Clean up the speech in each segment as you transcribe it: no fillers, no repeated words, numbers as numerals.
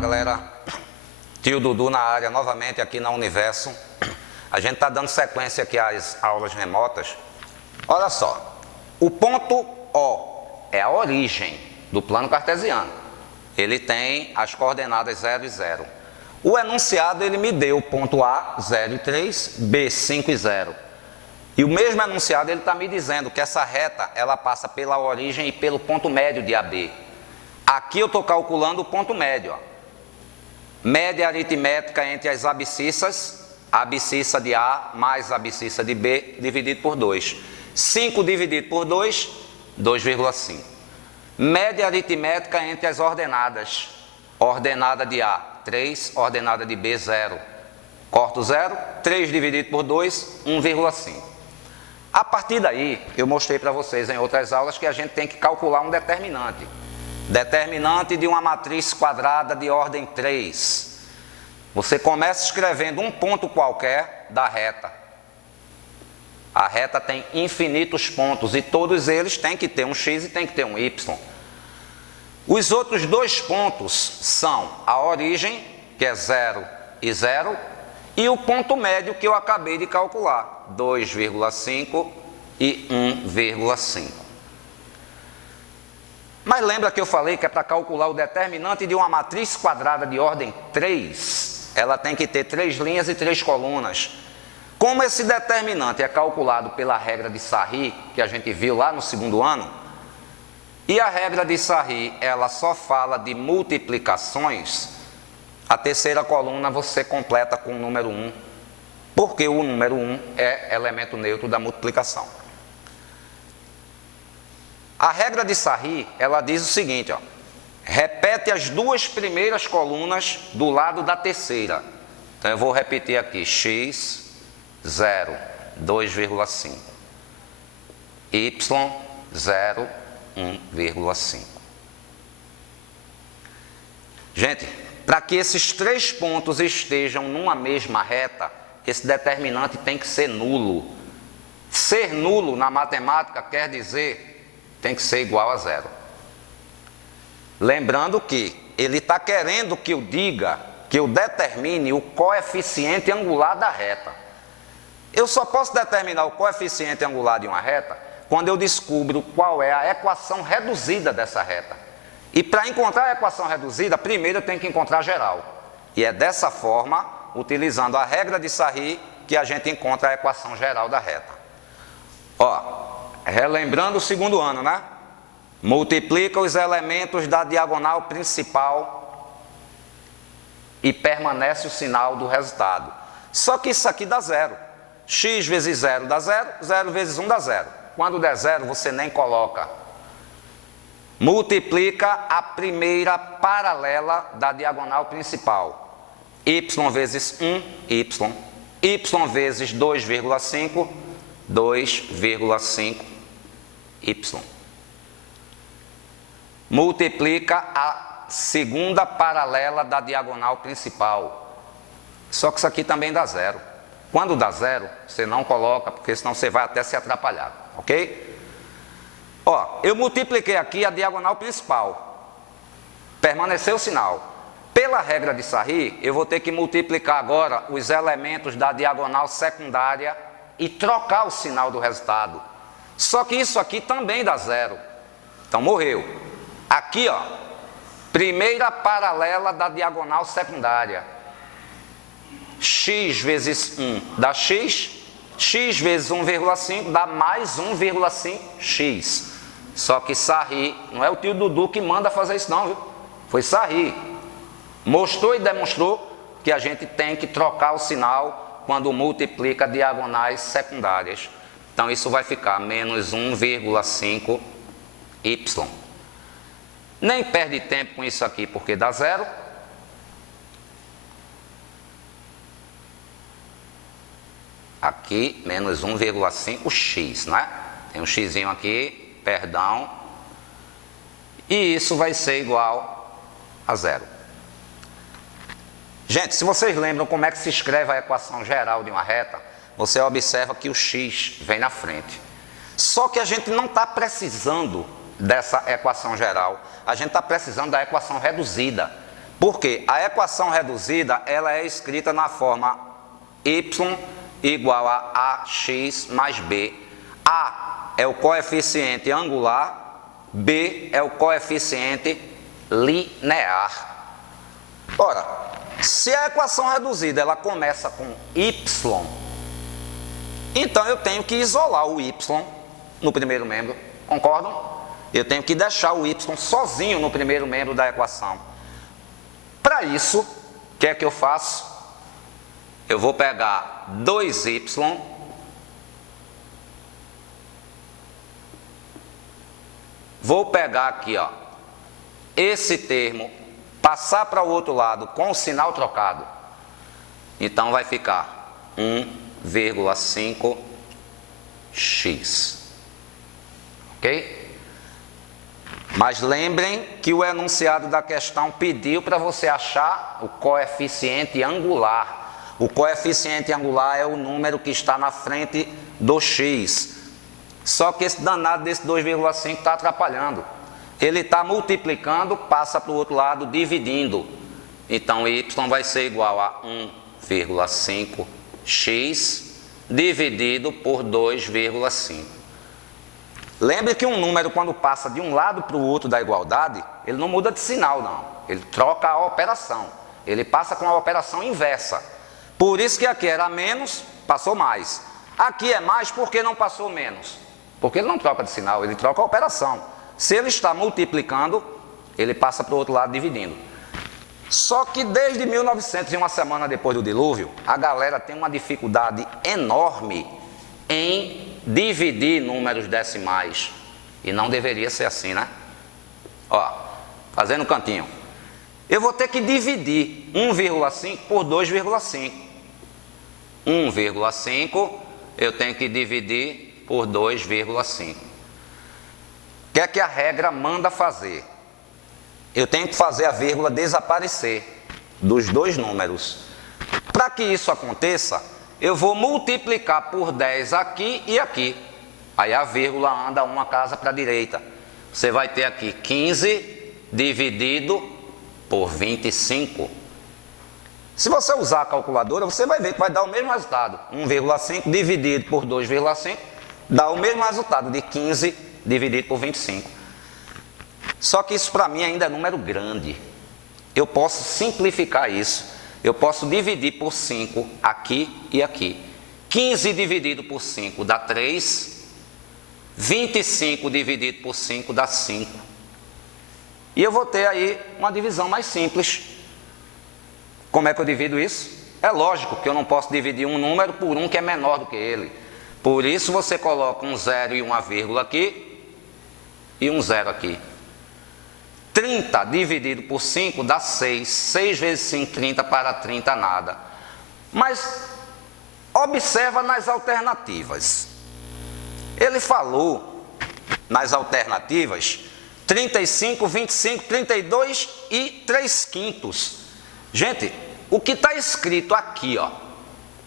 Olá, galera. Tio Dudu na área novamente aqui na Universo. A gente está dando sequência aqui às aulas remotas. Olha só, o ponto O é a origem do plano cartesiano. Ele tem as coordenadas 0 e 0. O enunciado ele me deu o ponto A, 0 e 3, B, 5 e 0. E o mesmo enunciado ele está me dizendo que essa reta ela passa pela origem e pelo ponto médio de AB. Aqui eu estou calculando o ponto médio. Ó. Média aritmética entre as abscissas, a abscissa de A mais a abscissa de B, dividido por 2. 5 dividido por 2, 2,5. Média aritmética entre as ordenadas. Ordenada de A, 3, ordenada de B, 0. Corto 0, 3 dividido por 2, 1,5. A partir daí, eu mostrei para vocês em outras aulas que a gente tem que calcular um determinante. Determinante de uma matriz quadrada de ordem 3. Você começa escrevendo um ponto qualquer da reta. A reta tem infinitos pontos e todos eles têm que ter um x e tem que ter um y. Os outros dois pontos são a origem, que é 0 e 0, e o ponto médio que eu acabei de calcular, 2,5 e 1,5. Mas lembra que eu falei que é para calcular o determinante de uma matriz quadrada de ordem 3, ela tem que ter 3 linhas e 3 colunas. Como esse determinante é calculado pela regra de Sarri, que a gente viu lá no segundo ano, e a regra de Sarri, ela só fala de multiplicações, a terceira coluna você completa com o número 1, porque o número 1 é elemento neutro da multiplicação. A regra de Sarri, ela diz o seguinte, ó, repete as duas primeiras colunas do lado da terceira. Então eu vou repetir aqui, x, 0, 2,5, y, 0, 1,5. Gente, para que esses três pontos estejam numa mesma reta, esse determinante tem que ser nulo. Ser nulo na matemática quer dizer tem que ser igual a 0. Lembrando que ele está querendo que eu diga, que eu determine o coeficiente angular da reta. Eu só posso determinar o coeficiente angular de uma reta quando eu descubro qual é a equação reduzida dessa reta. E para encontrar a equação reduzida, primeiro eu tenho que encontrar a geral. E é dessa forma, utilizando a regra de Sarri, que a gente encontra a equação geral da reta. Ó, relembrando o segundo ano, né? Multiplica os elementos da diagonal principal e permanece o sinal do resultado. Só que isso aqui dá 0. X vezes 0 dá 0, 0 vezes 1 dá 0. Quando der 0, você nem coloca. Multiplica a primeira paralela da diagonal principal. Y vezes 1, y. Y vezes 2,5, 2,5, y. Multiplica a segunda paralela da diagonal principal. Só que isso aqui também dá 0. Quando dá 0, você não coloca, porque senão você vai até se atrapalhar, ok? Ó, eu multipliquei aqui a diagonal principal. Permaneceu o sinal. Pela regra de Sarri, eu vou ter que multiplicar agora os elementos da diagonal secundária e trocar o sinal do resultado. Só que isso aqui também dá 0. Então morreu. Aqui, ó, primeira paralela da diagonal secundária. X vezes 1 dá x, x vezes 1,5 dá mais 1,5x. Só que Sarri, não é o tio Dudu que manda fazer isso não, viu? Foi Sarri. Mostrou e demonstrou que a gente tem que trocar o sinal quando multiplica diagonais secundárias. Então isso vai ficar menos 1,5y. Nem perde tempo com isso aqui porque dá 0. Aqui, menos 1,5x, né? Tem um xzinho aqui, perdão. E isso vai ser igual a 0. Gente, se vocês lembram como é que se escreve a equação geral de uma reta, você observa que o x vem na frente. Só que a gente não está precisando dessa equação geral. A gente está precisando da equação reduzida. Porque a equação reduzida, ela é escrita na forma y igual a ax mais b. A é o coeficiente angular, b é o coeficiente linear. Ora, se a equação reduzida ela começa com y, então eu tenho que isolar o y no primeiro membro, concordam? Eu tenho que deixar o y sozinho no primeiro membro da equação. Para isso, o que é que eu faço? Eu vou pegar 2y vou pegar aqui, ó, esse termo, passar para o outro lado com o sinal trocado. Então vai ficar 1,5x. Ok? Mas lembrem que o enunciado da questão pediu para você achar o coeficiente angular. O coeficiente angular é o número que está na frente do x. Só que esse danado desse 2,5 está atrapalhando. Ele está multiplicando, passa para o outro lado, dividindo. Então, y vai ser igual a 1,5x dividido por 2,5. Lembre que um número, quando passa de um lado para o outro da igualdade, ele não muda de sinal, não. Ele troca a operação. Ele passa com a operação inversa. Por isso que aqui era menos, passou mais. Aqui é mais, por que não passou menos? Porque ele não troca de sinal, ele troca a operação. Se ele está multiplicando, ele passa para o outro lado dividindo. Só que desde 1900, e uma semana depois do dilúvio, a galera tem uma dificuldade enorme em dividir números decimais. E não deveria ser assim, né? Ó, fazendo cantinho. Eu vou ter que dividir 1,5 por 2,5. 1,5 eu tenho que dividir por 2,5. O que é que a regra manda fazer? Eu tenho que fazer a vírgula desaparecer dos dois números. Para que isso aconteça, eu vou multiplicar por 10 aqui e aqui. Aí a vírgula anda uma casa para a direita. Você vai ter aqui 15 dividido por 25. Se você usar a calculadora, você vai ver que vai dar o mesmo resultado. 1,5 dividido por 2,5 dá o mesmo resultado de 15 dividido por 25. Só que isso para mim ainda é número grande. Eu posso simplificar isso. Eu posso dividir por 5 aqui e aqui. 15 dividido por 5 dá 3. 25 dividido por 5 dá 5. E eu vou ter aí uma divisão mais simples. Como é que eu divido isso? É lógico que eu não posso dividir um número por um que é menor do que ele. Por isso você coloca um zero e uma vírgula aqui e um zero aqui. 30 dividido por 5 dá 6. 6 vezes 5, 30 para 30, nada. Mas observa nas alternativas. Ele falou nas alternativas 35, 25, 32 e 3/5. Gente, o que está escrito aqui, ó,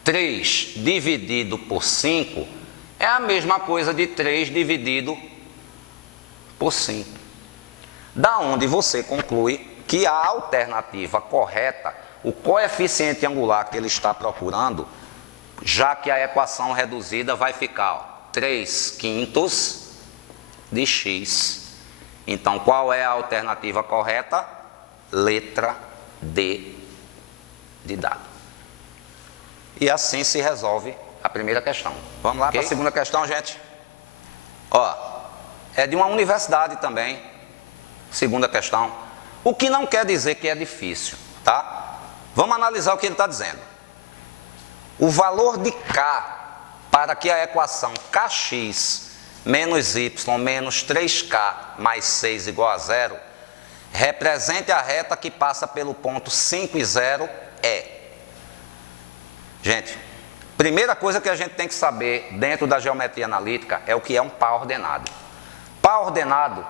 3 dividido por 5 é a mesma coisa de 3 dividido por 5. Da onde você conclui que a alternativa correta, o coeficiente angular que ele está procurando, já que a equação reduzida vai ficar, ó, 3/5 de x. Então, qual é a alternativa correta? Letra D de dado. E assim se resolve a primeira questão. Vamos lá para a segunda questão, gente. Ó, é de uma universidade também. Segunda questão. O que não quer dizer que é difícil, tá? Vamos analisar o que ele está dizendo. O valor de K para que a equação kx menos y menos 3k mais 6 igual a 0 represente a reta que passa pelo ponto 5 e 0 é. Gente, primeira coisa que a gente tem que saber dentro da geometria analítica é o que é um par ordenado. Par ordenado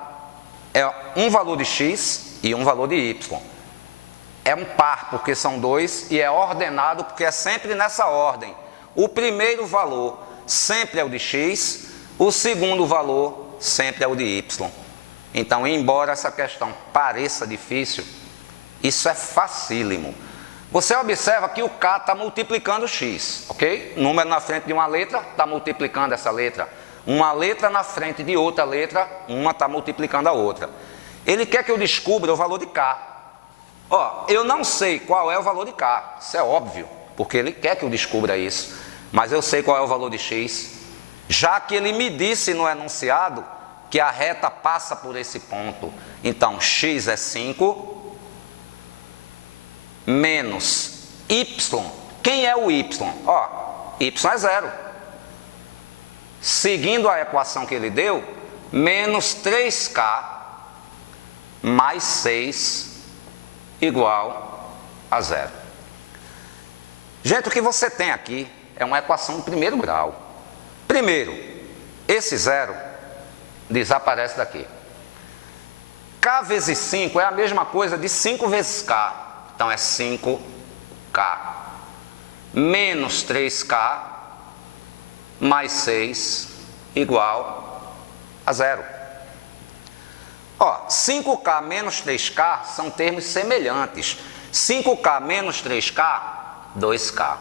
é um valor de x e um valor de y. É um par porque são dois e é ordenado porque é sempre nessa ordem. O primeiro valor sempre é o de x, o segundo valor sempre é o de y. Então, embora essa questão pareça difícil, Isso é facílimo. Você observa que o K está multiplicando X, ok? Número na frente de uma letra, está multiplicando essa letra. Uma letra na frente de outra letra, uma está multiplicando a outra. Ele quer que eu descubra o valor de K. Ó, eu não sei qual é o valor de K, isso é óbvio, porque ele quer que eu descubra isso. Mas eu sei qual é o valor de X, já que ele me disse no enunciado que a reta passa por esse ponto. Então, X é 5, menos Y. Quem é o Y? Ó, Y é 0. Seguindo a equação que ele deu, menos 3K mais 6 igual a 0. Gente, o que você tem aqui é uma equação de primeiro grau. Primeiro, esse 0 desaparece daqui. K vezes 5 é a mesma coisa de 5 vezes K. Então é 5K menos 3K mais 6 igual a 0. Ó, 5K menos 3K são termos semelhantes. 5K menos 3K, 2K.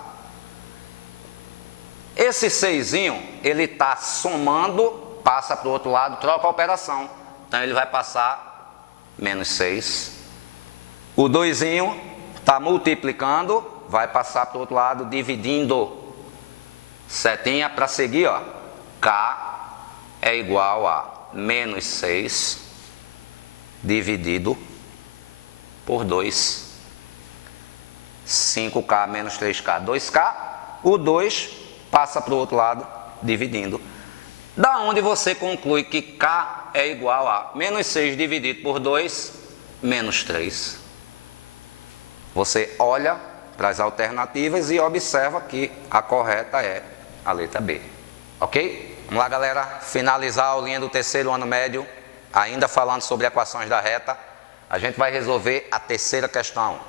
Esse 6zinho, ele está somando, passa para o outro lado, troca a operação. Então ele vai passar menos 6. O 2zinho está multiplicando, vai passar para o outro lado, dividindo. Setinha para seguir, ó. K é igual a menos 6 dividido por 2. 5K menos 3K, 2K. O 2 passa para o outro lado, dividindo. Da onde você conclui que K é igual a menos 6 dividido por 2, menos 3. Você olha para as alternativas e observa que a correta é a letra B. Ok? Vamos lá, galera, finalizar a aulinha do terceiro ano médio, ainda falando sobre equações da reta. A gente vai resolver a terceira questão.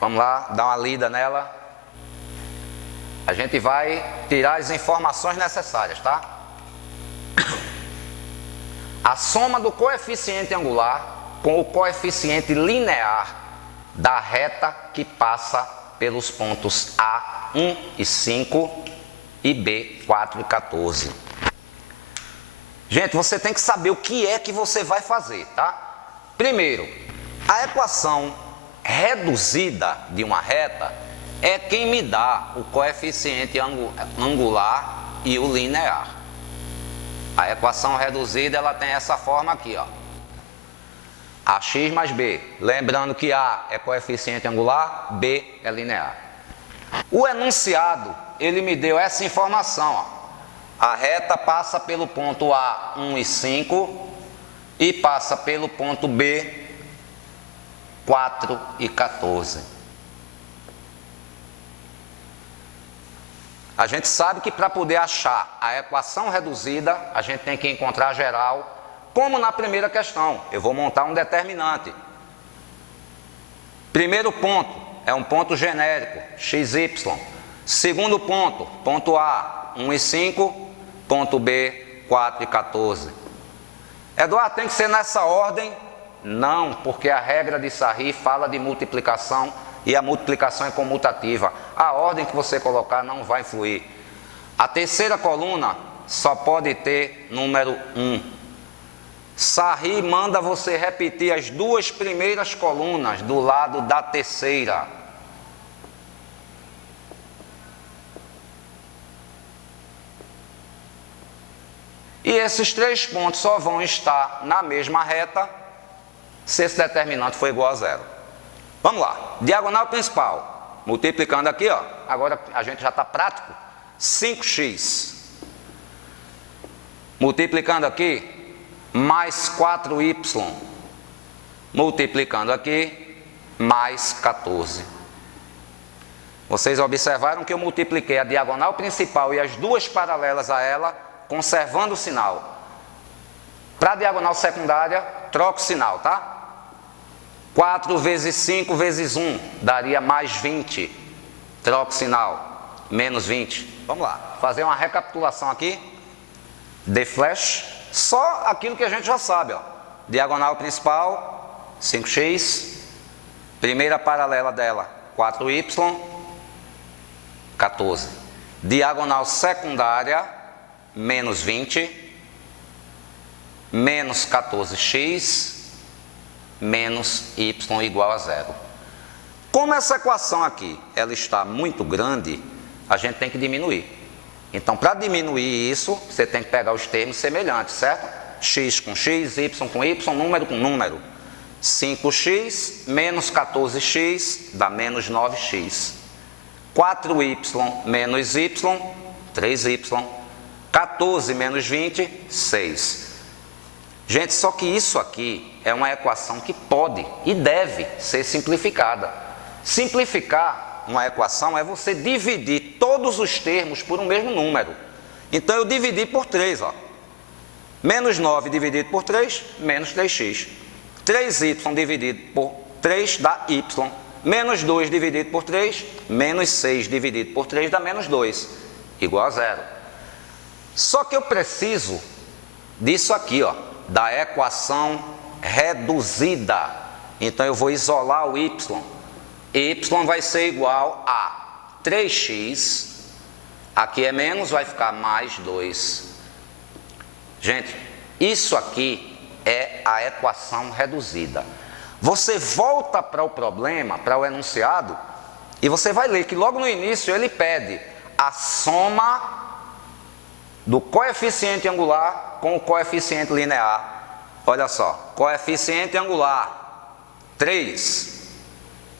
Vamos lá, dar uma lida nela. A gente vai tirar as informações necessárias, tá? A soma do coeficiente angular com o coeficiente linear da reta que passa pelos pontos A, 1 e 5 e B, 4 e 14. Gente, você tem que saber o que é que você vai fazer, tá? Primeiro, a equação reduzida de uma reta é quem me dá o coeficiente angular e o linear. A equação reduzida, ela tem essa forma aqui, ó. AX mais B. Lembrando que A é coeficiente angular, B é linear. O enunciado, ele me deu essa informação, ó. A reta passa pelo ponto A, 1 e 5, e passa pelo ponto B, 4 e 14. A gente sabe que para poder achar a equação reduzida, a gente tem que encontrar a geral, como na primeira questão. Eu vou montar um determinante. Primeiro ponto é um ponto genérico, XY. Segundo ponto, ponto A, 1 e 5, ponto B, 4 e 14. Eduardo, tem que ser nessa ordem? Não, porque a regra de Sarri fala de multiplicação e a multiplicação é comutativa. A ordem que você colocar não vai influir. A terceira coluna só pode ter número 1. Sarri manda você repetir as duas primeiras colunas do lado da terceira. E esses três pontos só vão estar na mesma reta se esse determinante for igual a 0. Vamos lá. Diagonal principal. Multiplicando aqui, ó. Agora a gente já está prático. 5x. Multiplicando aqui, mais 4y. Multiplicando aqui, mais 14. Vocês observaram que eu multipliquei a diagonal principal e as duas paralelas a ela, conservando o sinal. Para a diagonal secundária, troca o sinal, tá? 4 vezes 5 vezes 1 daria mais 20. Troca o sinal, menos 20. Vamos lá, fazer uma recapitulação aqui. De flash, só aquilo que a gente já sabe, ó. Diagonal principal, 5x, Primeira paralela dela, 4y, 14. Diagonal secundária, menos 20, menos 14x, menos y igual a 0. Como essa equação aqui, ela está muito grande, a gente tem que diminuir. Então, para diminuir isso, você tem que pegar os termos semelhantes, certo? X com x, y com y, número com número. 5x menos 14x dá menos 9x. 4y menos y, 3y. 14 menos 20, 6. Gente, só que isso aqui é uma equação que pode e deve ser simplificada. Simplificar uma equação é você dividir todos os termos por um mesmo número. Então, eu dividi por 3, ó. Menos 9 dividido por 3, menos 3x. 3y dividido por 3 dá y. Menos 2 dividido por 3, menos 6 dividido por 3 dá menos 2, igual a 0. Só que eu preciso disso aqui, ó, da equação reduzida. Então, eu vou isolar o y. Y vai ser igual a 3x, aqui é menos, vai ficar mais 2. Gente, isso aqui é a equação reduzida. Você volta para o problema, para o enunciado, e você vai ler que logo no início ele pede a soma do coeficiente angular com o coeficiente linear. Olha só, coeficiente angular 3,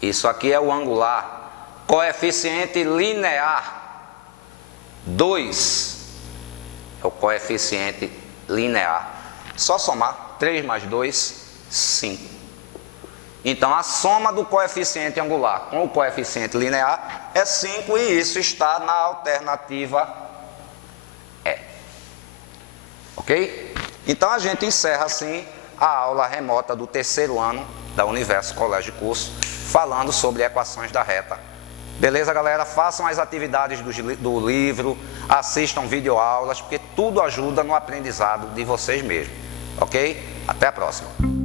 isso aqui é o angular. Coeficiente linear 2, é o coeficiente linear. Só somar 3 mais 2, 5. Então, a soma do coeficiente angular com o coeficiente linear é 5 e isso está na alternativa E. Ok? Então, a gente encerra assim a aula remota do 3º ano da Universo Colégio e Curso, falando sobre equações da reta. Beleza, galera? Façam as atividades do livro, assistam videoaulas, porque tudo ajuda no aprendizado de vocês mesmos. Ok? Até a próxima.